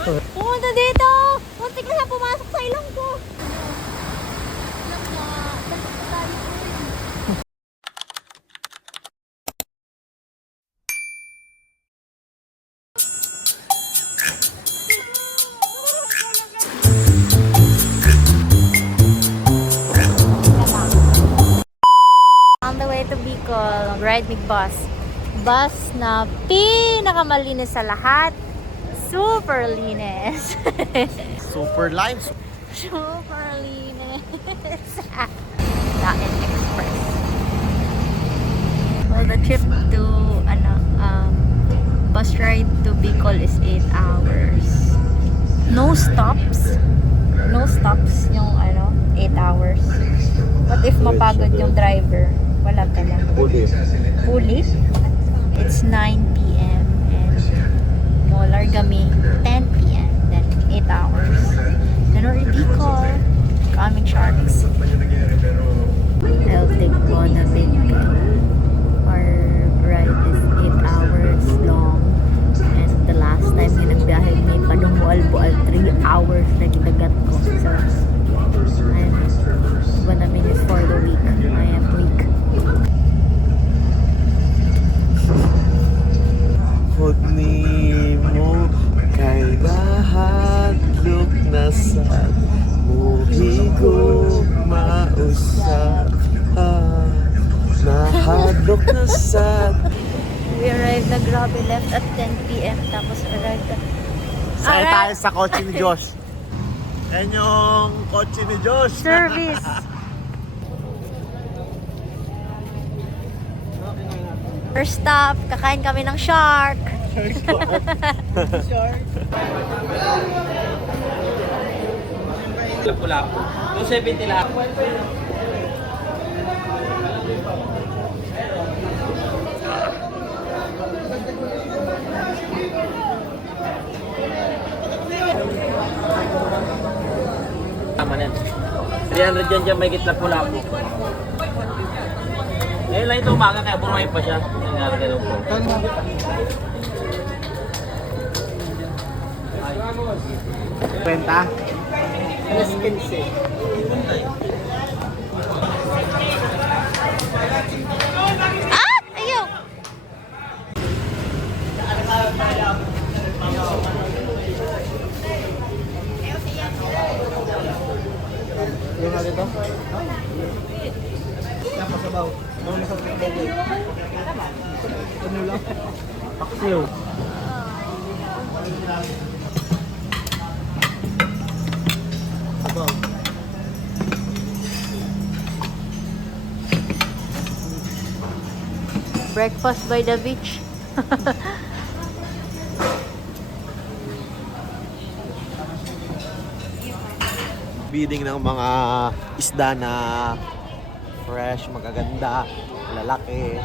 Pumunta dito! Muntik na siya pumasok sa ilong ko! On the way to Bicol, ride mig bus. Bus na pinakamalinis sa lahat. Super linis. Super lines. Super linis. Daen Express. Well, the trip to bus ride to Bicol is 8 hours. No stops. No stops yung 8 hours. What if mapagod yung driver? Wala pala. Fully? It's 9 p.m. and Molargami 10 p.m. Then 8 hours. Then we're in Bicol. Coming sharks. I'll take Bonavig. Our ride is 8 hours long. And the last time yung nagbiyahe may panumual-bual 3 hours na ginagat ko. So, Bonavig is for the week. I am weak. Hudni mo kay nahadlok na sa muhigo mausap. Nahadlok na sa. We arrived na grabe left at 10 p.m. Tapos arrived at... Saan tayo sa kotse ni Josh? Yan yung kotse ni Josh. Service! First stop, kakain kami ng shark. Lapu-lapu. 270 lang. Tama na yan. 300 yan dyan, may gitla lapu-lapu. Ngayon lang ito umaga, kaya buruhay pa siya. Nangyari ganun po. Renta? Yes, 15. Ah! Ayaw! Yung nga dito? Napasabaw. Ano sa pagkakas? Ano lang? Paksiw. Sabaw. Breakfast by the beach. Bidding ng mga isda na fresh, magaganda, lalaki.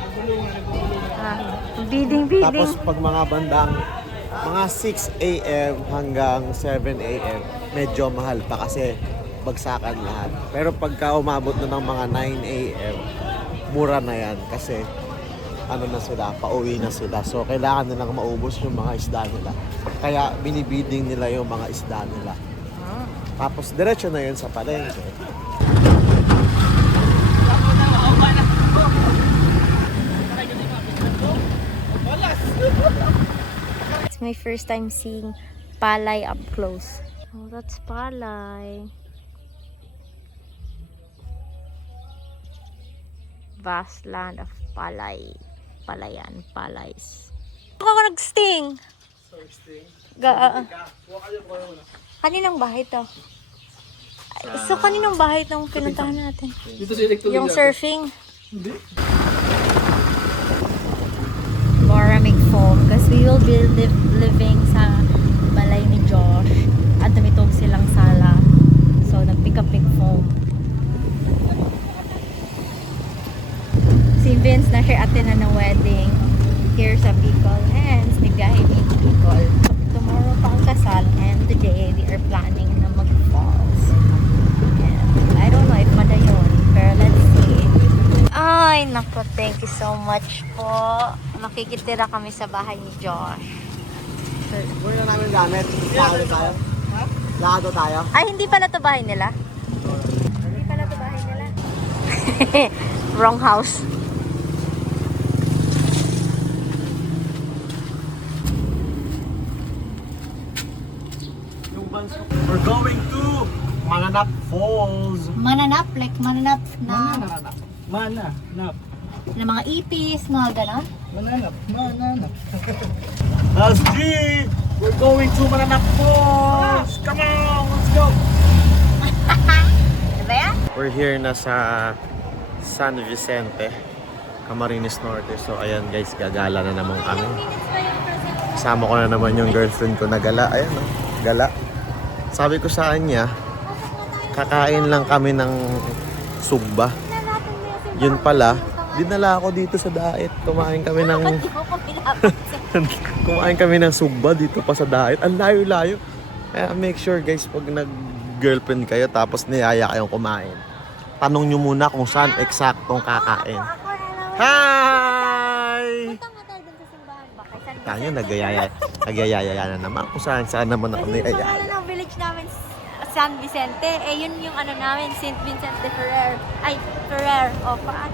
Bidding. Tapos pag mga bandang mga 6 a.m. hanggang 7 a.m. medyo mahal pa kasi bagsakan lahat. Pero pagka umabot na ng mga 9 a.m. mura na yan kasi na sila, pauwi na sila. So kailangan nilang maubos yung mga isda nila. Kaya binibiding nila yung mga isda nila. Tapos diretso na yun sa palengke. It's my first time seeing palay up close. Oh, that's palay. Vast land of palay. Palayan, palays. Ako nag-sting. Kaninang bahay to? So, kaninang bahay itong pinuntahan natin? Yung surfing? Hindi. Boramig foam. Kasi we will be living sa balay ni Josh. At tumitog silang sala. So, nag-pick up big foam. Si Vince na share atin na ng wedding here sa Bicol. Hence, nagbiyahe din sa Bicol. Tomorrow pa ang kasal and today we are planning na mag-falls. And I don't know if madayon, pero let's see. Ay, naku, thank you so much po. Makikitira kami sa bahay ni Josh. sir. Muna namin gamit. Lakado tayo. Lakado tayo. Ay, hindi pala to bahay nila? Hindi pala to bahay nila. Wrong house. We're going to Mananap Falls. Mananap, like mananap na Mananap. ng mga ipis, mga ganon. Mananap. Mananap. That's G! We're going to Mananap Falls! Come on, let's go! Diba yan? We're here na sa San Vicente, Camarines Norte. So ayan guys, gagala na naman kami. Kasama ko na naman yung girlfriend ko na gala. Ayan o, gala. Sabi ko sa kanya, kakain lang kami ng sugba. Yun pala, dinala ako dito sa Daet. Kumain kami ng kumain kami ng sugba dito pa sa Daet. Ang layo-layo. Kaya make sure guys, pag nag-girlfriend kayo tapos niyaya kayong kumain, tanong nyo muna kung saan eksaktong kakain. Hi! Tayo nagayaya na naman kung saan naman ako niyaya. Ano ng village namin, San Vicente. Eh, yun yung ano namin, St. Vincent de Ferrer. Ay, Ferrer. O, paat.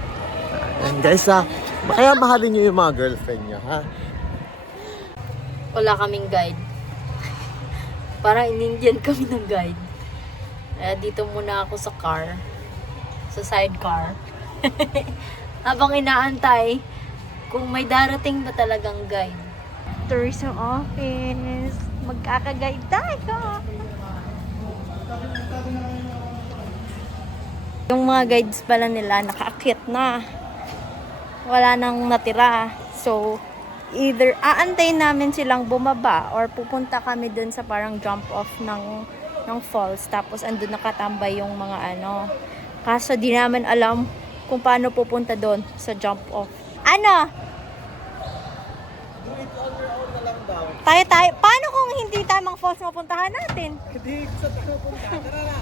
And guys ha, kaya mahalin nyo yung mga girlfriend nyo ha. Wala kaming guide. Parang in-Indian kami ng guide. Dito muna ako sa car. Sa sidecar. Habang inaantay kung may darating ba talagang guide. Tourism office. Magkaka-guide tayo. Yung mga guides pala nila nakaakyat na. Wala nang natira. So, either aantayin namin silang bumaba or pupunta kami dun sa parang jump off ng falls. Tapos andun nakatambay yung mga ano. Kaso di namin alam kung paano pupunta doon sa jump off. Ano? Do it on your own na lang daw. Tayo. Paano kung hindi tamang falls mapuntahan natin? Hindi sa tayo punta. Tara na.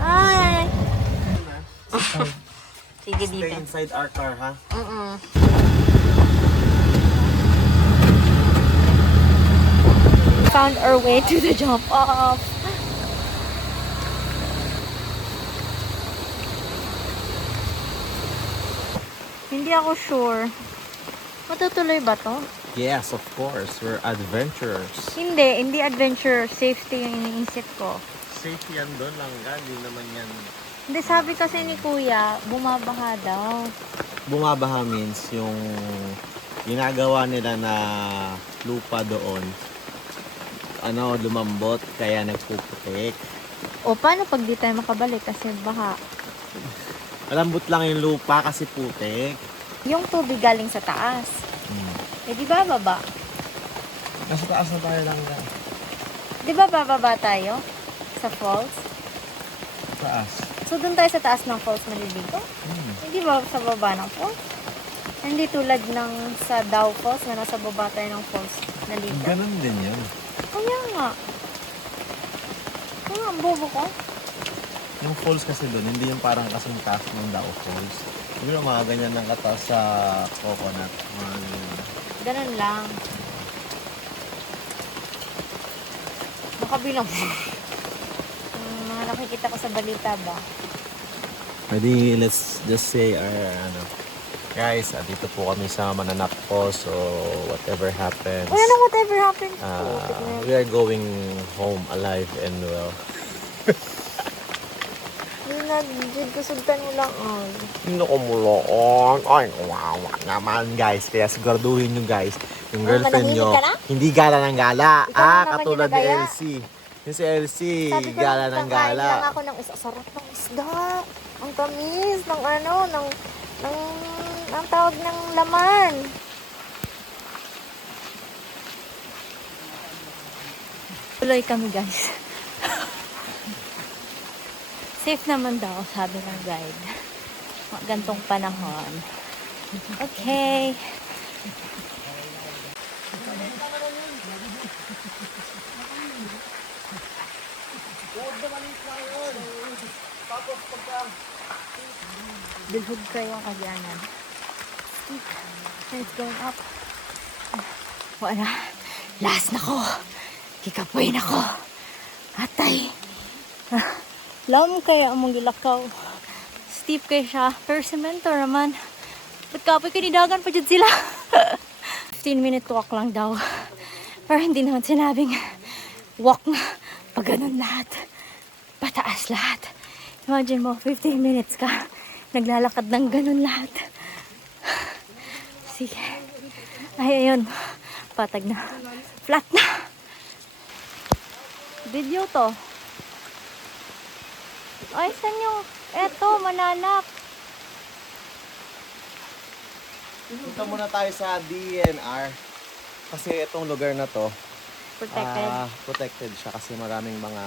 Ay. Sige Stay dito. inside our car ha. Found our way to the jump off. Hindi ako sure. Matutuloy ba to? Yes, of course. We're adventurers. Hindi adventure. Safety yung iniisip ko. Safe yan doon lang ka. Hindi naman yan. Hindi, sabi kasi ni Kuya, bumabaha daw. Bumabaha means yung ginagawa nila na lupa doon, ano, lumambot, kaya nagpuputik. O, paano pag di tayo makabalik kasi baha? Malambot lang yung lupa kasi putik. Yung tubig galing sa taas. Eh, di ba baba? Nasa taas na tayo lang ka. Di ba bababa tayo? Sa falls? Taas. So, dun tayo sa taas ng falls maliligo? Hindi ba sa baba ng falls? Hindi tulad ng sa Dow Falls na nasa baba tayo ng falls naligo. Ganun din yan. Kaya nga. Kaya ang bobo ko. Yung falls kasi doon, hindi yung parang kasing taas ng Dao Falls. Siguro mga ganyan lang kataas sa coconut. Mga ganyan. Ganun lang. Makabilang. Mga nakikita ko sa balita ba? Pwede, let's just say, guys, dito po kami sa Mananap po, so whatever happens, Wala nang whatever happens. we are going home alive and well. Jid ko sultan mo lang. Nakumulong. Ay, wow naman guys. Kaya siguraduhin nyo guys, yung girlfriend nyo, manahimik ka na? hindi gala ng gala. Ikaw naman Katulad ni ginagaya. Elsie. Yung si Elsie, Sabi ko, gala ng kakain gala. lang ako ng isa. Sarap ng isda. Ang tamis ng ano, ang tawag ng laman. Tuloy kami guys. Safe naman daw, sabi ng guide. Mga gantong panahon. Okay. Bilhog kayo ang kagyanan. It's going up. Wala. Last na ko. Kikapoy na ko. Atay. Lam kaya among gilakaw. Steep kay siya. Pero semento naman. Ba't kapoy kanidagan pa dyan sila? 15-minute walk lang daw. Pero hindi naman sinabing walk na. Pag ganun lahat. Pataas lahat. Imagine mo, 15 minutes ka. Naglalakad ng ganun lahat. Sige. Ay, ayun. Patag na. Flat na. Video to. Ay, saan yung... Eto, mananap. Punta muna tayo sa DNR. Kasi itong lugar na to, Protected. protected siya kasi maraming mga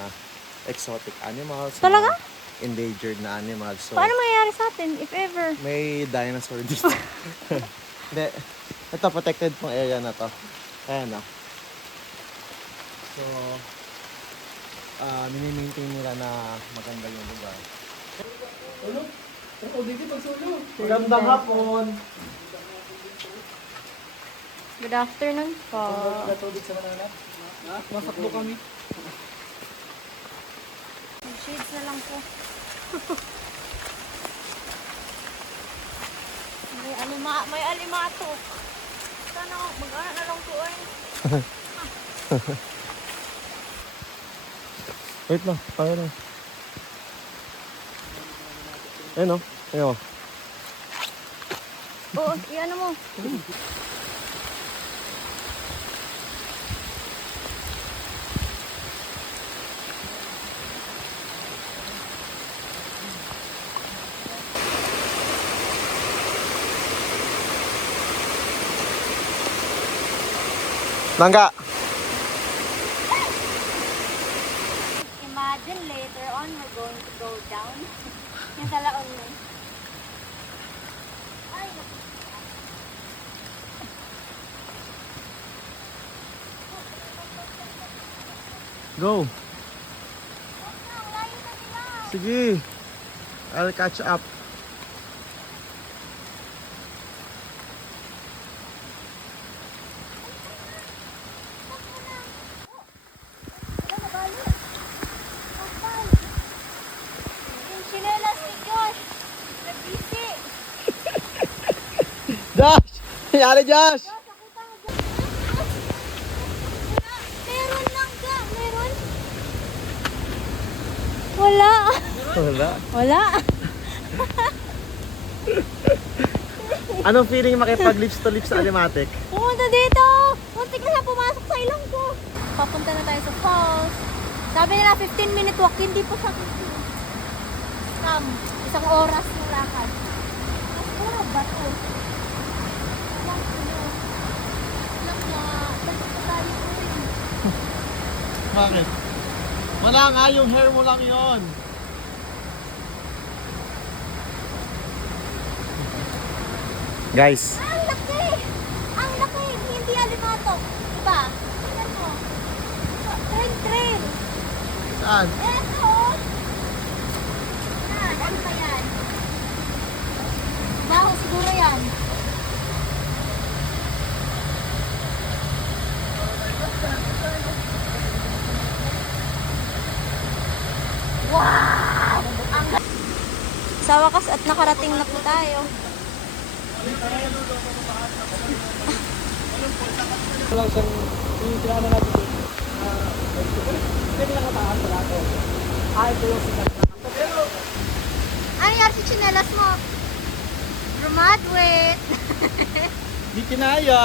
exotic animals. Talaga? mga endangered na animals. So, Paano mangyayari sa atin, if ever? may dinosaur dito. Hindi. Ito, protected pong area na to. Ayan o. So, mini-maintain nila na maganda yung lugar. Magandang hapon! Good afternoon po. Masakbo kami. Shades na lang po. May alimato. Sana mag-ana na lang po ay. Wait lang, tayo lang. Ayun o, ayun o. Oo, iyan mo. Mangga! Imagine later on we're going to go down. Yung talaon mo. Ay, Go! ang layo na nila. Sige! I'll catch up. Yung sinelas ni Josh. Nag-busy. Josh! Nangyari, Josh! Meron lang ka. Meron? Wala. Wala. Wala. Anong feeling makipag-lips to lips sa Alimatic? Pumunta dito. Muntik na siya pumasok sa ilong ko. Papunta na tayo sa falls. Sabi nila 15-minute walk. Hindi po siya 15. Isang oras yung lakad. Mas puro ba to? Bakit? Wala nga, yung hair mo lang yon. Guys, Ang laki! Ang laki! Hindi alimato. Diba? Tingnan mo. Train. saan? Eto! Ano ba yan? Baho siguro yan. Wow! Sa wakas at nakarating na po tayo. Lang siyang yung sinama natin. Pwede lang katahan sa lahat. Ito yung sikat na. Ano nangyari sa tsinelas mo? Graduate! Di kinaya.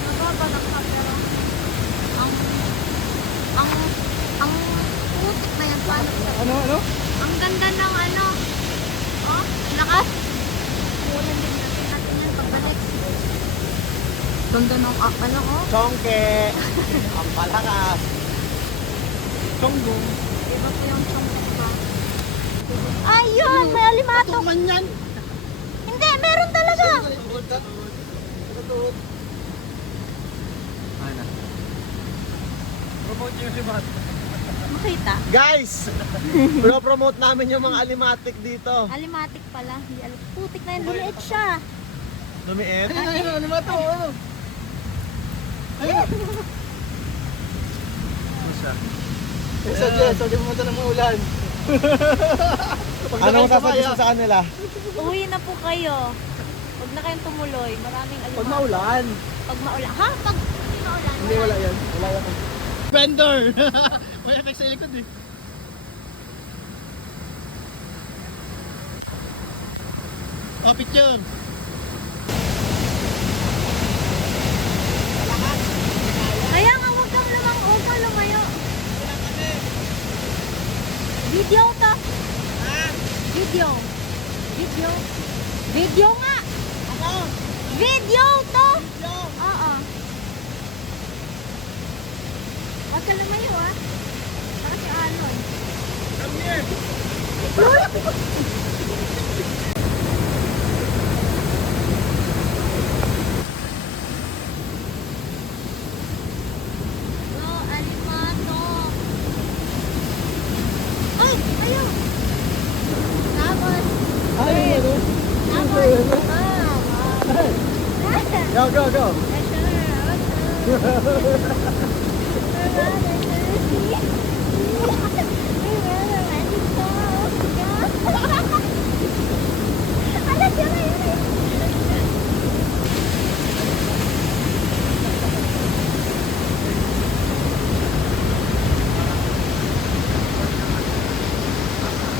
Mababa na ka pero ang putik na yan. Paano? Ano? Ang ganda ng ano. Oh, lakas. Kunin din natin yan pagbalik. Ganda ng ano oh. Chongke. Ang palakas. Chonggong. Iba po yung chompet pa. Ayun! May alimato! Man yan. Hindi! Meron talaga! Ay na. Promote yung sibat. Makita. Guys, promote namin yung mga alimatic dito. Alimatic pala. Hindi putik na yan. Lumiit siya. Lumiit. Ano? Sa Jess, huwag mo punta ng ulan. Ano sasabihin sa kanila? Uwi na po kayo. Huwag na kayong tumuloy. Maraming alimanto. Pag maulan. Pag maulan. Ha? Pag hindi maulan. Hindi, wala yan. Wala yan. Vendor! May effect sa likod eh. Oh, picture! Kaya nga, huwag kang lumayo. Video to. Video. Video. Video nga. Ako! Video to. Yo! Oo. Huwag ka lumayo ah. Para si Alon. Come here! Go, alimato. Ay, ayaw. Tapos, Ay, ano? tapos, Go, go, go!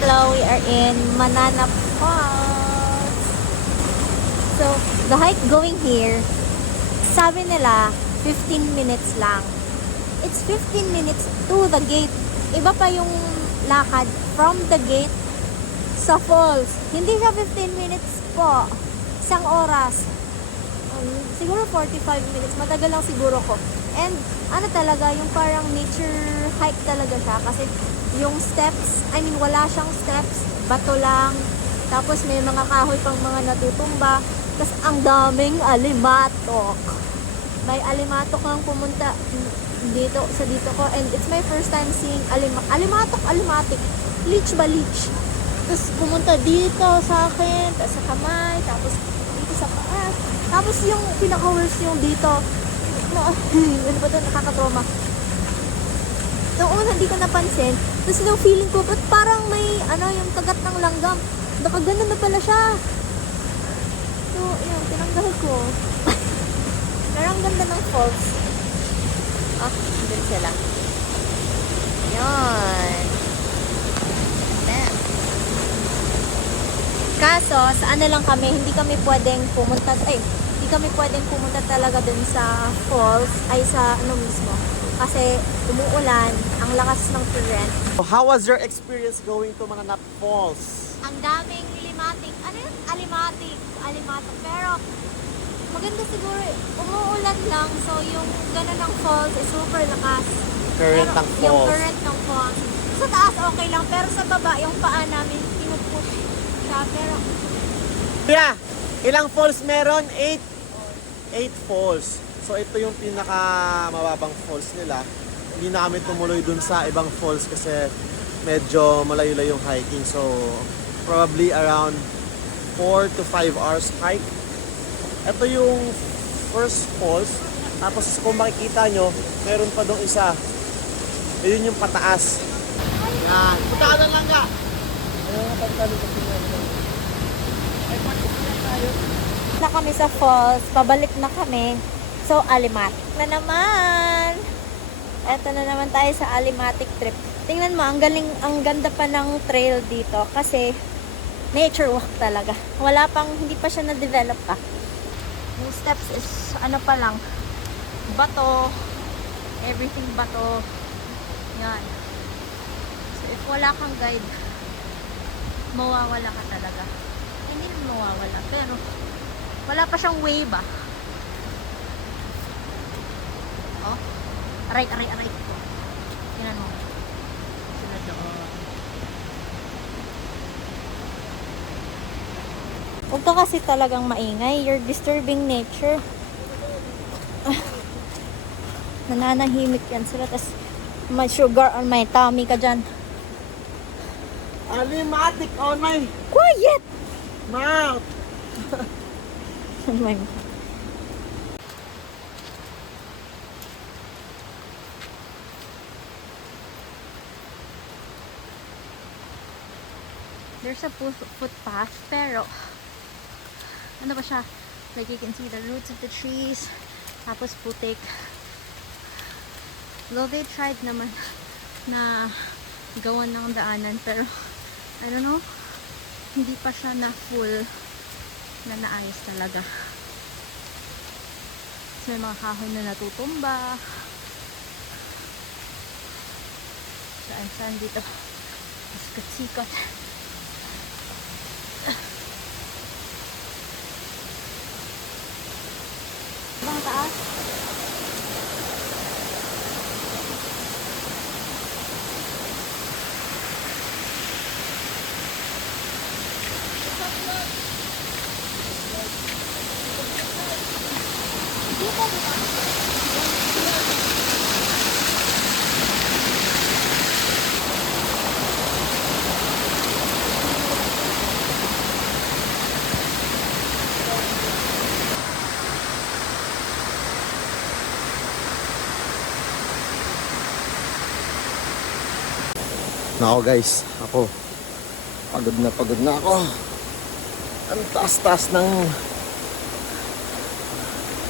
Hello, we are in Manana Falls. So, the hike going here, sabi nila, 15 minutes lang. It's 15 minutes to the gate. Iba pa yung lakad from the gate sa falls. Hindi siya 15 minutes po. Isang oras. Siguro 45 minutes. Matagal lang siguro ko. And ano talaga, yung parang nature hike talaga siya. Kasi yung steps, I mean wala siyang steps. Bato lang. Tapos may mga kahoy pang mga natutumba. Tapos ang daming alimatok. May alimatok ang pumunta dito ko, and it's my first time seeing alimatic, leech ba leech. Tapos pumunta dito sa akin, tapos sa kamay, tapos dito sa paa. Tapos yung pinaka-worst yung dito, ano ba ito, nakakatrauma. Noong una hindi ko napansin, tapos nung feeling ko, ba't parang may yung kagat ng langgam, nakagano na pala siya. So yun, tinanggal ko. Pero ang ganda ng falls. Doon sila. Yun. Ganda. Kaso, sa ano lang kami, hindi kami pwedeng pumunta talaga dun sa falls, ay sa ano mismo. Kasi umuulan, ang lakas ng current. How was your experience going to Mananap Falls? Ang daming limatic. Ano yun? Alimatic. Pero, maganda siguro, umuulan lang, so yung gano'n ng falls is super lakas. Current ng Yung falls. current ng falls. Sa taas okay lang, pero sa baba, yung paa namin, pinupush siya. Pero, Yeah! Ilang falls meron? 8 falls. So ito yung pinaka mababang falls nila. Hindi na kami tumuloy dun sa ibang falls kasi medyo malayo-layo yung hiking. So probably around 4 to 5 hours hike. Ito yung first falls. Tapos kung makikita nyo, meron pa dong isa. Yun yung pataas. Yan. Punta ka lang ka. na kami sa falls, pabalik na kami. So, Alimatic na naman. Eto na naman tayo sa Alimatic trip. Tingnan mo, ang ganda pa ng trail dito kasi nature walk talaga. Hindi pa siya na-develop pa. Yung steps is, ano pa lang, bato, everything bato. Yan. So, if wala kang guide, mawawala ka talaga. Hindi naman mawawala, pero wala pa siyang wave ah. Oh. Aray. Tingnan mo. Sila doon. Huwag ka kasi talagang maingay. You're disturbing nature. Nananahimik yan sila. Tapos may sugar on my tummy ka dyan. Alimatic on my Quiet! mouth! There's a footpath, pero ano ba siya? Like you can see the roots of the trees. Tapos putik. Though they tried naman na gawan ng daanan, pero I don't know, hindi pa siya na full na naayos talaga. So, may mga kahoy na natutumba. Saan dito? Sikot-sikot. Bang taas? Nako guys, ako pagod na ako. Ang taas-taas ng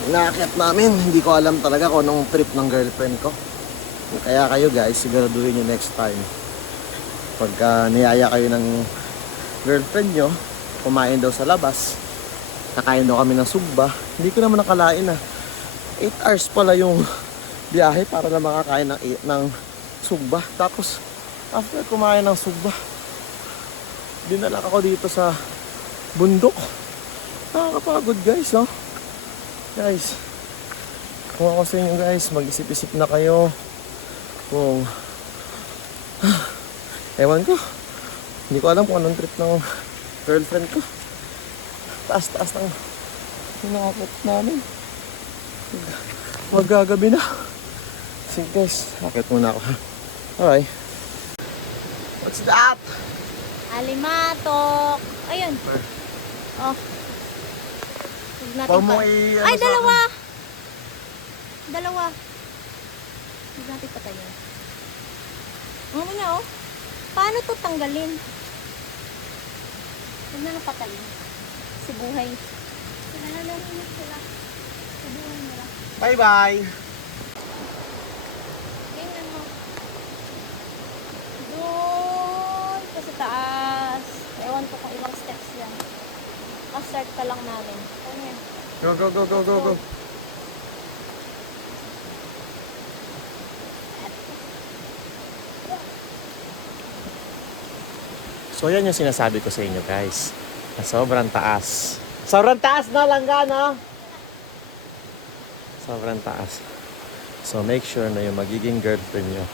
inaakyat namin. Hindi ko alam talaga kung anong trip ng girlfriend ko. Kaya kayo guys, siguraduhin nyo next time, pagka niyaya kayo ng girlfriend nyo kumain daw sa labas, kakain daw kami ng sugba. Hindi ko naman nakalain na 8 hours pala yung biyahe para na makakain ng sugba. Tapos after kumain ng sugba, dinala ako dito sa bundok. Nakakapagod guys, no? Guys, kung ako sa inyo guys, mag-isip-isip na kayo kung ewan ko, hindi ko alam kung anong trip ng girlfriend ko. Taas-taas ng hinakot namin. Magagabi na. Sige guys, akit muna ako. Alright. What's that? Alimatok. Ayun. Oh. Huwag natin Huwag mo pa- i- Ay, ano sa dalawa. Dalawa. Huwag natin patayin. Ano na, oh. Paano to tanggalin? Huwag na napatayin. Si buhay. Sila na lang sila. Si buhay nila. Bye-bye. Tingnan mo. Doon pa sa taas. Ewan ko kung ilang steps yan. Start pa lang namin. Ano yan? Go, go, go, go, go, go. So yan yung sinasabi ko sa inyo guys, na sobrang taas. Sobrang taas na langga, no? Sobrang taas. So make sure na yung magiging girlfriend nyo,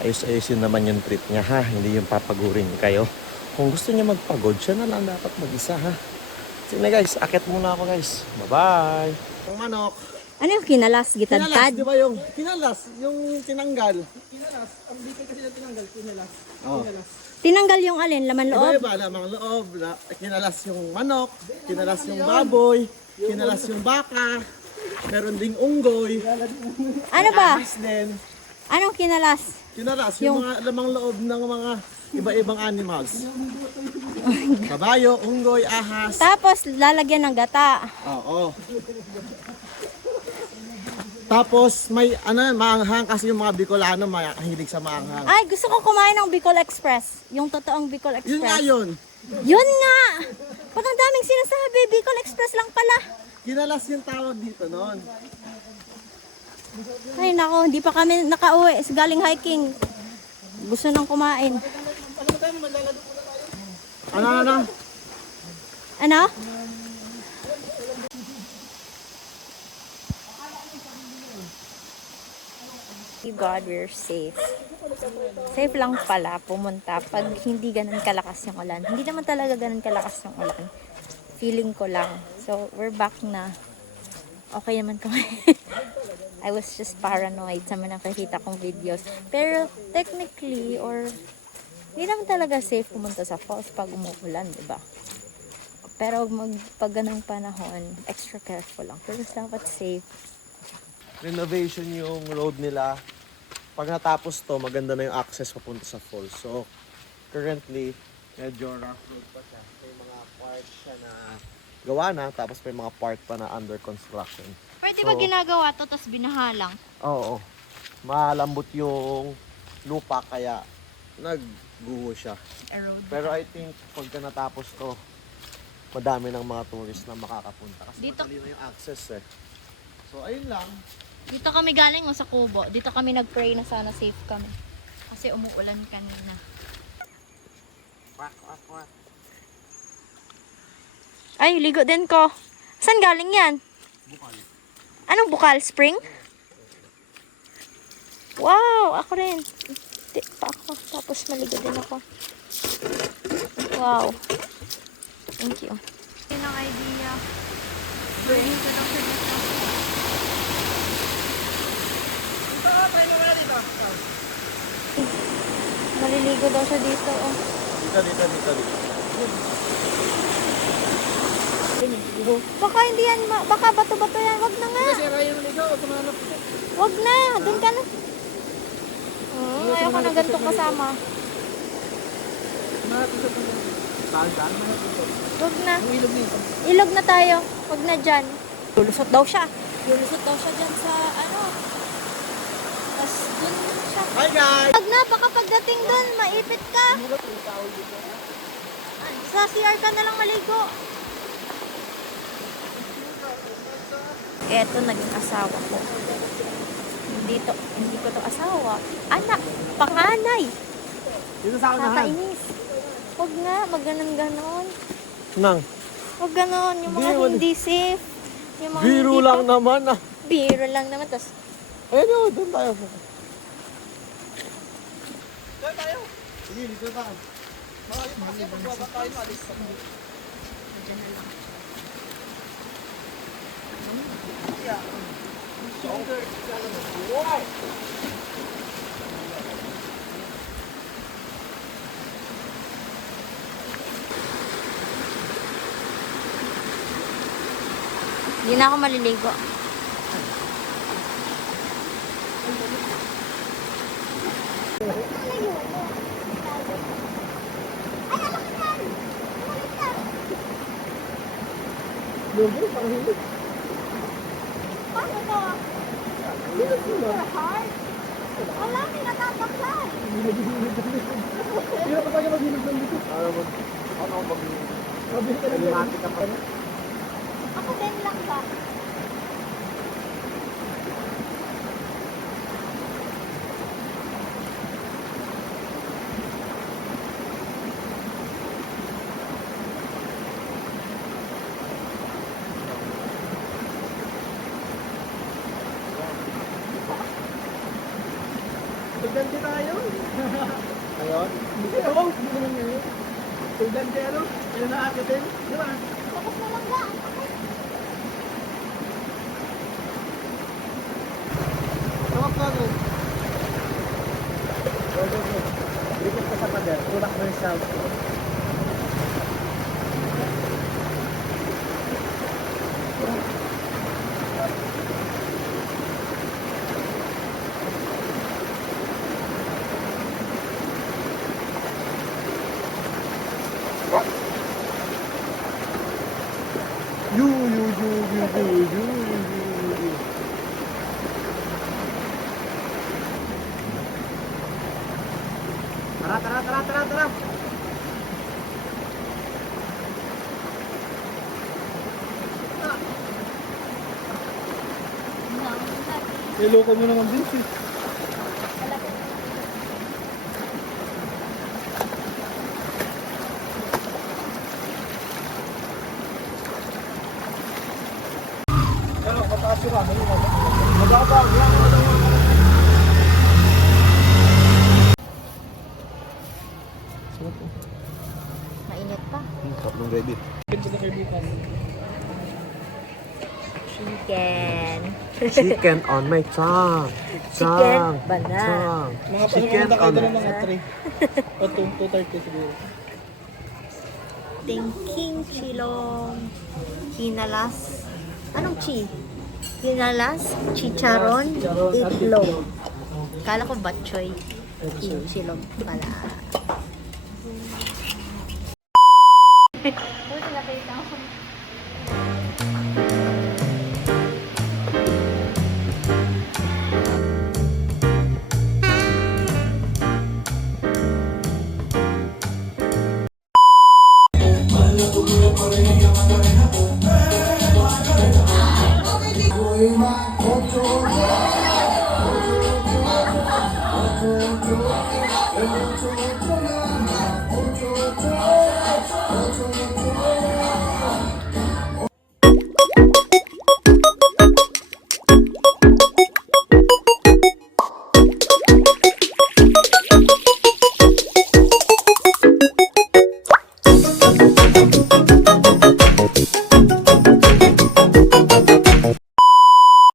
ayos-ayusin naman yung trip niya ha, hindi yung papagurin kayo. Kung gusto niya magpagod, siya na lang dapat mag-isa ha. Sige na guys, akit muna ako guys. Bye-bye! Ang manok. Ano yung kinalas? Gitadtad? Di ba yung kinalas? Yung tinanggal. Kinalas. Ang dito kasi na tinanggal. Kinalas. Oh. Kinalas. Tinanggal yung alin? Laman loob? Iba-iba lamang loob. Kinalas yung manok, kinalas yung baboy, kinalas yung baka, meron ding unggoy. Ano ba? Ahas din. Anong kinalas? Kinalas yung mga lamang loob ng mga iba-ibang animals. Kabayo, unggoy, ahas. Tapos lalagyan ng gata. Oo. Tapos may ano, maanghang kasi yung mga Bicolano mahilig sa maanghang. Ay, gusto ko kumain ng Bicol Express. Yung totoong Bicol Express. Yun nga yun. Yun nga! Pag ang daming sinasabi, Bicol Express lang pala. Kinalas yung tawag dito noon. Ay nako, hindi pa kami nakauwi. Galing hiking. Gusto nang kumain. Ano? Ano? Thank God we're safe. Safe lang pala pumunta pag hindi ganun kalakas yung ulan. Hindi naman talaga ganun kalakas yung ulan. Feeling ko lang. So, we're back na. Okay naman kami. I was just paranoid sa mga nakikita kong videos. Pero, technically, or hindi naman talaga safe pumunta sa falls pag umuulan, di ba? Pero pag ganung panahon, extra careful lang. Pero dapat safe. Renovation yung road nila. Pag natapos to, maganda na yung access papunta sa falls. So, currently, Medyo rough road pa siya. May mga part siya na gawa na, tapos may mga part pa na under construction. Pwede ba ginagawa to tapos binahalang? Oo. Malambot yung lupa kaya nagguho siya. Erode. Pero I think pagka natapos to, madami ng mga tourist na makakapunta. Kasi Dito- madali na yung access eh. So ayun lang. Dito kami galing sa Kubo. Dito kami nag-pray na sana safe kami. Kasi umuulan kanina. Quack, quack, quack. Ay, ligo din ko. Saan galing yan? Bukal. Anong bukal? Spring? Wow, ako rin. Hindi pa ako. Tapos maligo din ako. Wow. Thank you. Yun ang idea. Spring. Maliligo daw siya dito. Oh. Dito. Baka hindi yan, baka bato-bato yan. Wag na nga. Kasi rayo ng ikaw, tumanap ko. Wag na. Doon ka na. Ayoko na ganito kasama. Tumanap ko sa Saan? Wag na. Ang ilog nito. Ilog na tayo. Wag na dyan. Lulusot daw siya. Lulusot daw siya dyan sa ano. Tapos dun siya. Hi guys! Wag na. Baka pagdating dun, maipit ka. Sa CR ka na lang maligo. Eto naging asawa ko. Hindi ko to asawa. Anak, panganay. Dito sa unahan. Nakainis. Huwag nga, maganon-ganon. Nang. Huwag ganon, yung mga Hindi, hindi safe. Yung mga Biro hindi lang pa- naman ah. Biro lang naman. Tapos, Ayun o, doon tayo. Doon tayo. Sige, dito tayo. Kasi pagbaba tayo, alis ka mo. hindi na ako maliligo. Lugo, panghilip. Paano to? Hard? Wala, may natataklan. Hindi na pa tayo maghilog ng dito. Ano mag-hilip? Mabilis ka lang. Animatic ka pa. Ako din lang ba? Tugante tayo. Ayun. Oo, hindi naman ngayon. Tugante ano? Ano na akitin? Di ba? Tapos na lang ba? Tawag ka doon. Go. Likod ka sa pader. Tulak mo yung south. Tara. Niloko mo naman din si. Pero mataas yung ano yung mababa. Mainit pa. Tatlong ready. Ganda na kaibigan. Chicken. Chicken on my tongue. Chicken bana. Mga Chicken panupunta kayo on doon ng mga 3. O 2:30 siguro. Thinking chilong. Hinalas. Anong chi? Hinalas, chicharon, itlog. Kala ko batchoy. Chilong pala. Buti nakita ko.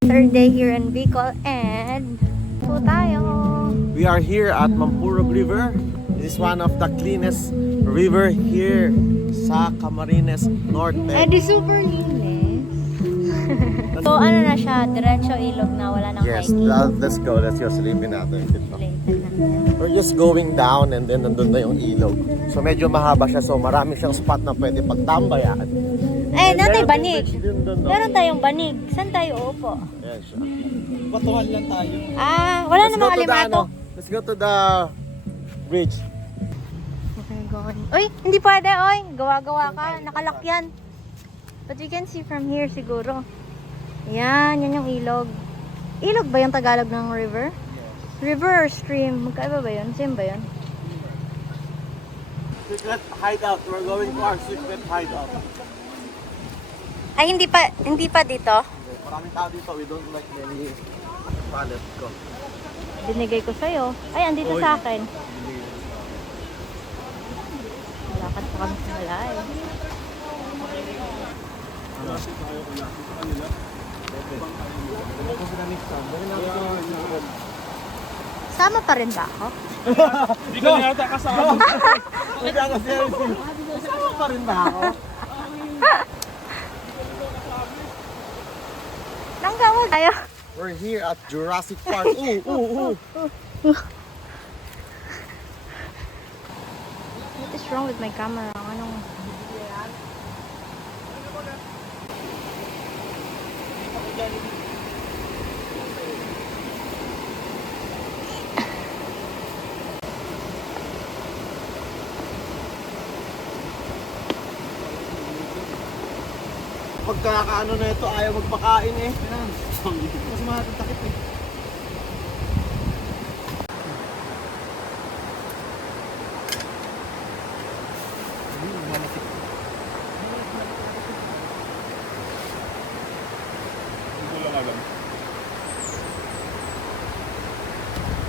Third day here in Bicol and po tayo. We are here at Mampurog River. This is one of the cleanest river here sa Camarines Norte. Eh di super linis. So ano na siya, diretso ilog na, wala nang Yes, hiking. let's go. Let's go. Silipin natin. Later natin. We're just going down and then nandun na yung ilog. So medyo mahaba siya. So marami siyang spot na pwede pagtambayan. Eh, And natay meron banig. din beach din dun, no? Meron tayong banig. Saan tayo upo? Yes, siya. Batuhan lang tayo. Ah, wala Let's namang go to the, alimato. let's go to the bridge. Okay, go on. Uy, hindi pwede, oy. Gawa-gawa ka. Nakalak yan. But you can see from here siguro. Yan yung ilog. Ilog ba yung Tagalog ng river? River or stream? Magkaiba ba yun? Same ba yun? Secret hideout. We're going to our secret hideout. Ay, hindi pa dito. Maraming tao dito. We don't like many pallet ko. Binigay ko sa'yo. Ay, andito Oy. sa akin. Lakad pa kami sa malay. Sama pa rin ba ako? Hindi ka yata kasama. Hindi ako seriously. Kasama pa rin ba ako? Nanggawa tayo. We're here at Jurassic Park. What is wrong with my camera? Anong... Pagkakaano na ito, ayaw magpakain eh. Mas makakatakit eh.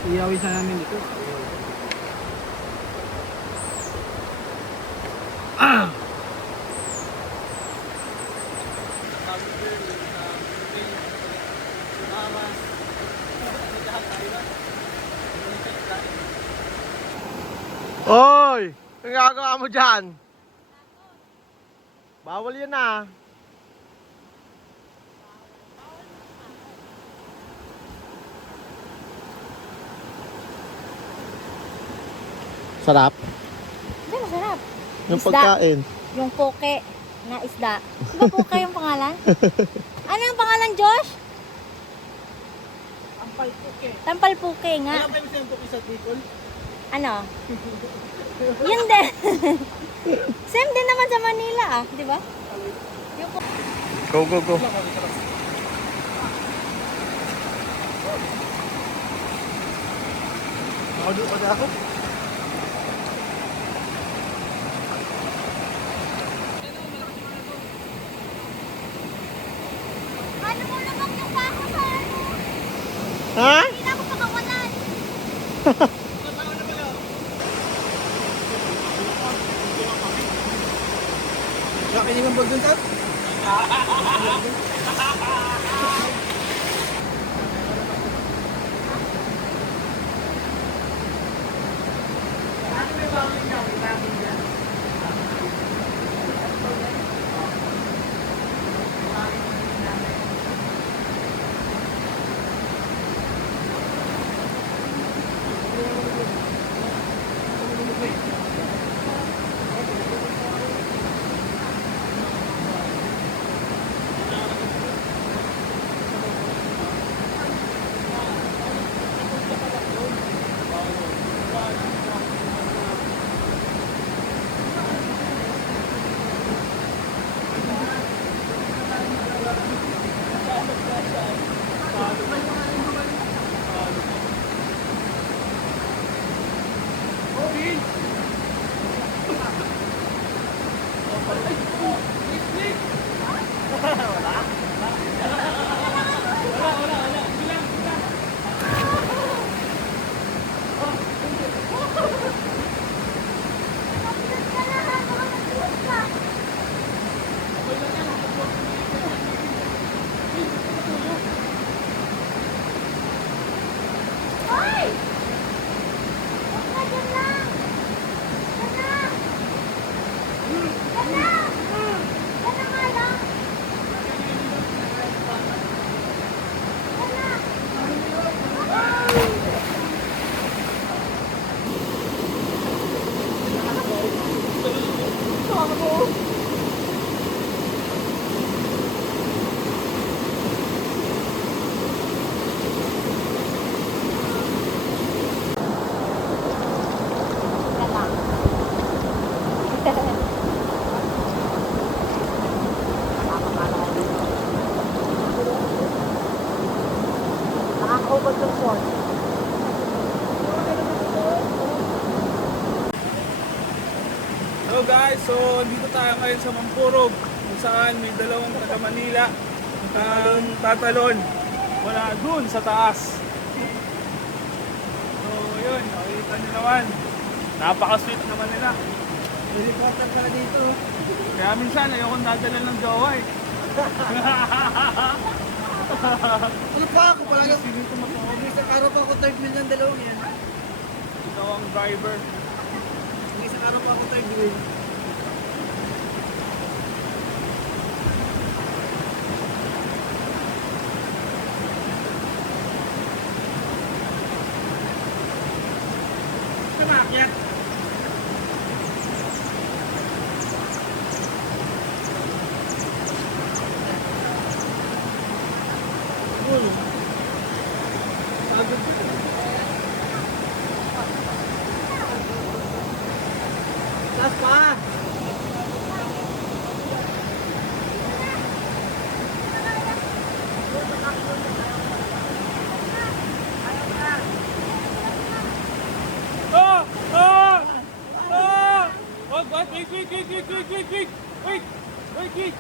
Iyawin sa namin ito. Oy! Ang gagawa mo dyan? Bawal yun ah. Sarap. Hindi, masarap. Yung Isda. pagkain. Yung poke na isda. Di ba poke yung pangalan? Ano yung pangalan, Josh? Ampal puke. Tampal poke nga. Alam kayo sa puke sa Bicol? Ano? Yun din. Same din naman sa Manila ah. Di ba? Yung poke. Go, go, go. Audio pa na ako. Ano mo naman yung bako sa ano? Ha? Hindi na ako pakawalan. Nakakinig ang bag dun, Tat? airport. Hello guys, so dito tayo ngayon sa Mampurog kung saan may dalawang taga Manila ang tatalon wala dun sa taas. So yun, nakikita nyo naman, napaka-sweet naman nila. Helicopter pala dito. Kaya minsan ayokong dadala ng jowa eh. Ano pa ako pala yung dito makakawag. Isang araw pa ako third wheel ng dalawang yan. Ito ang driver. Isang araw pa ako third wheel. Tumakyat. Taas pa! Ah! Ah! Ah! Wait, wait, wait, wait, wait, wait, wait, wait, wait, wait, wait.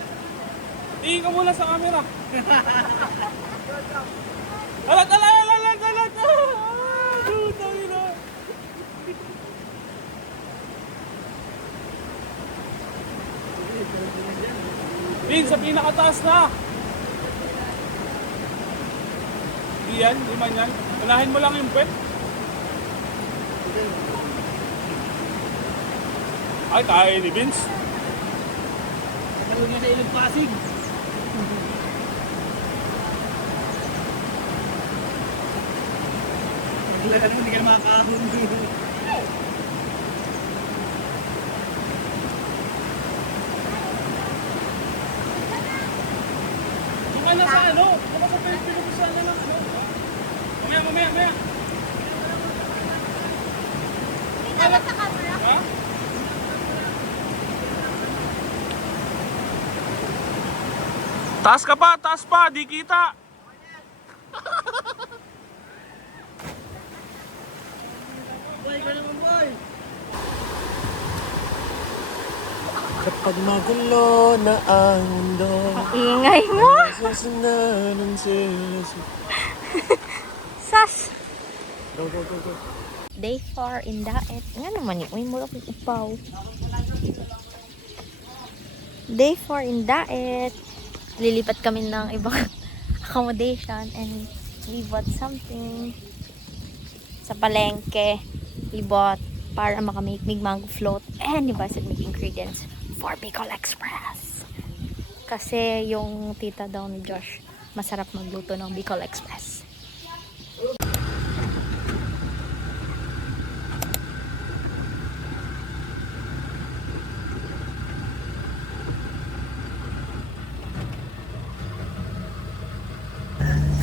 Tingin ka muna sa camera. Alat, alat, alat, alat, alat. Ah! Putang ina. Din, sa pinakataas na. Di yan, di man yan. Unahin mo lang yung pet. Ay, kaya ni Vince. Nalun niya sa ilog Pasig. Naglala naman, hindi ka na makakahon. Buka na sa ano? Buka sa pinupusan na lang. Mamaya, mamaya, mamaya. Tingnan sa camera. Ha? Taas pa, di kita. Boy, ka naman boy! Kapag magulo na ang mundo, Ingay mo! susunod ang silas. Sas! Go, go, go, go. Day 4 in Daet. Nga naman yun. Uy, mura kong upaw. Day 4 in Daet. Lilipat kami ng ibang accommodation and we bought something sa palengke. We bought para makamake mango float and iba sa make ingredients for Bicol Express. Kasi yung tita daw ni Josh masarap magluto ng Bicol Express.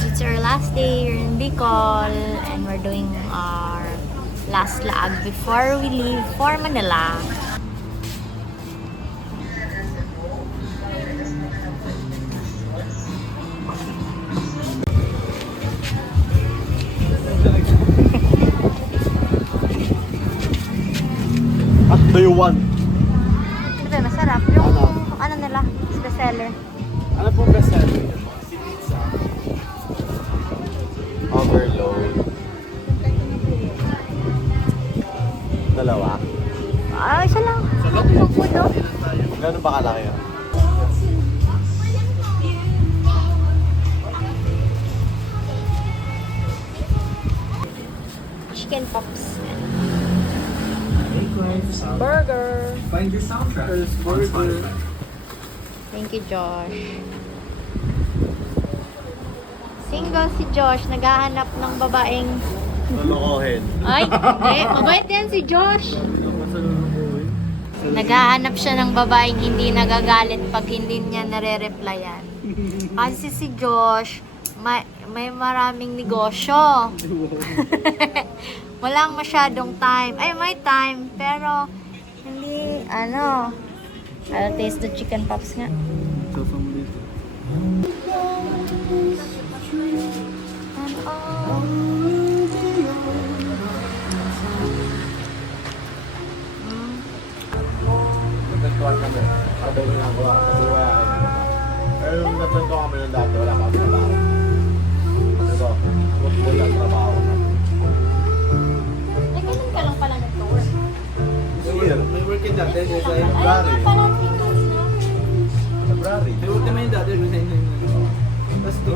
It's our last day here in Bicol and we're doing our last lag before we leave for Manila. What do you want? Diba, masarap. Yung ano nila, bestseller. Ano pong bestseller niya? Si pizza. Overload. Dalawa. Ah, isa lang. Ang puno. Gano'n ba kalaki yun? Chicken pops. Burger. Find your soundtrack on Spotify. Thank you, Josh. Single si Josh, naghahanap ng babaeng... Lolokohin. Ay, hindi. Mabait yan si Josh. Naghahanap siya ng babaeng hindi nagagalit pag hindi niya nare-replyan. Kasi si Josh, may maraming negosyo. Walang masyadong time. Ay, may time. Pero, hindi, ano. I'll taste the chicken pops nga. And all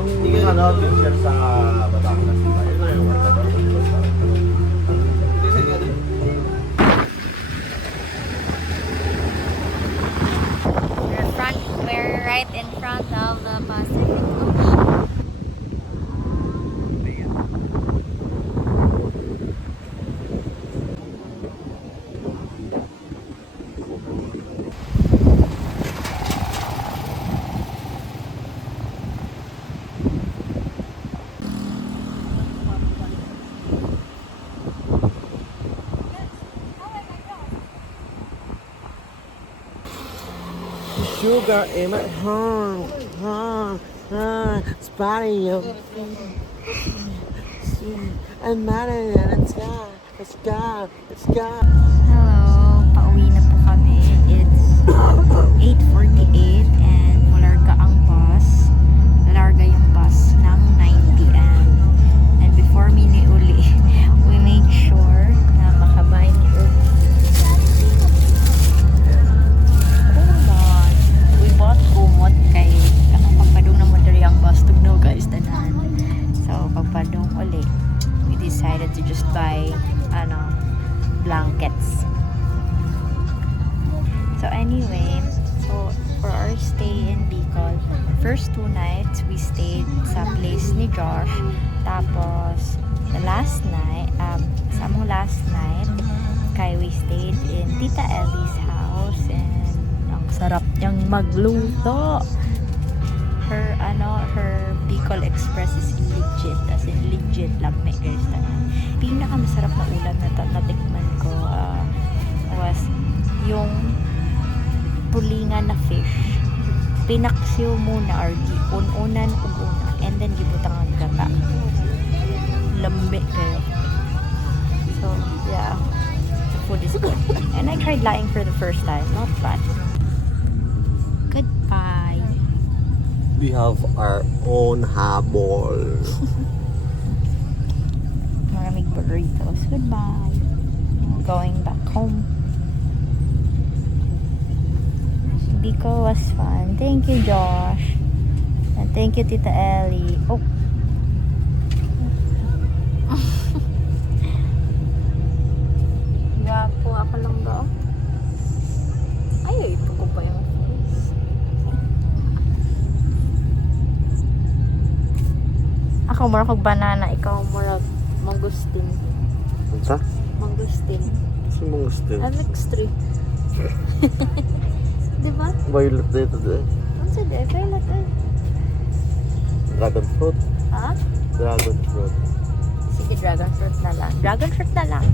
Yung ano, teacher sa Batangas, di ba? Yun na yung work na We're right in front of the Pacific Ocean. Sugar in my heart, spotting you. I'm mad at it, let's go. Hello, pauwi na po kami. It's 8:48 and malarga ang bus. Malarga yung bus ng 9 p.m. And before uli, we made sure na makabay ni Hold on. We bought kumot kay pagpadong na madali ang bus to know guys tanan. So pagpadong uli, we decided to just buy blankets. So anyway, so for our stay in Bicol, first 2 nights we stayed sa place ni Josh. Tapos the last night, last night, we stayed in Tita Ellie's house and ang sarap niyang magluto. Her Bicol Express is legit, as in legit lang may guys tanan. Pinakamasarap na ulam na natikman ko was yung tulingan na fish. Pinaksiw muna or unan uguna and then gibutang ang gata. Lambe kayo. So yeah, the food is good. And I tried laing for the first time. Not bad. Goodbye. We have our own habol. Maraming burritos. Goodbye. Going back home. Bicol was fun. Thank you, Josh. And thank you, Tita Ellie. Oh. Gapo ako lang daw. Ay, ito ko pa yung face. Ako mura kog banana, ikaw mura mangustin. Ano sa? Mangustin. Si Mungustin. Extra. Diba? Violet dito din. Ano sa day? Violet eh. Dragon fruit. Ha? Dragon fruit. Sige, dragon fruit na lang. Dragon fruit na lang.